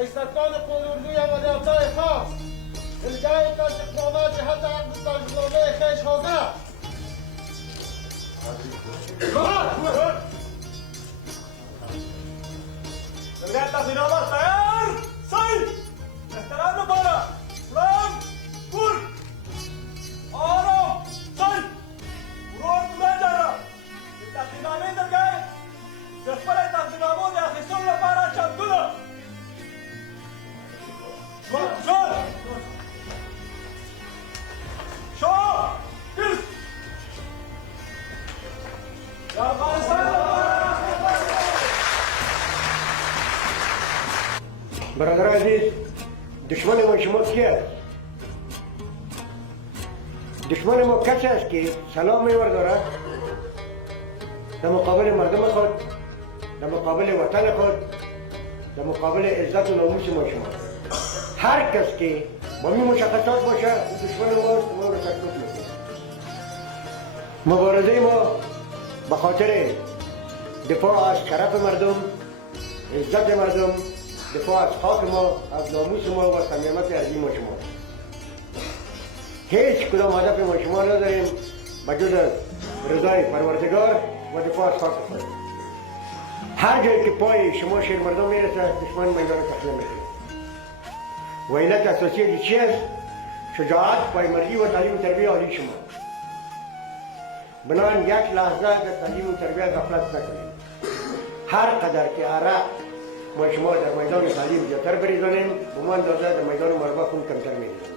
خیستان قلوردوی عملیاتای خاص الگاه تشکنامه جهت عقد تجنامه خیش حاضر الگاه تجنامه تیار سعید احترام نبارا سلام کور آرام سعید ورور دوله جارا تقدیمانه درگاه دخبر تقدیمامو ده اخیستون لپاره چندونه شد شد کس یا افغانستان برادر عزیز دشمن ما شما کیه؟ دشمن ما کسی است که سلام میورداره در مقابل مردم خود، در مقابل وطن خود، در مقابل عزت و ناموس ما شما. هر کس که با این مشخصات باشه دشمن ماست، ما رو تکلیف میکنه. مبارزه ما به خاطر دفاع از شرف مردم، عزت مردم، دفاع از خاک ما، از ناموس ما و صمیمت ارضی ما شما. هیچ کدام هدف ما شما نداریم بجز از رضای پروردگار و دفاع از خاک خود. هر جایی که پای شما شیر مردم میرسه دشمن میدان تخلیه میکنه. و علت اساسی چی است؟ شجاعت، پایمردی و تعلیم و تربیه عالی شما. بنابراین یک لحظه در تعلیم و تربیه غفلت نکنیم. هر قدر که عرق ما شما در میدان تعلیم زیادتر بریزانیم به ما اندازه در میدان مربع خون کمتر میریزانیم.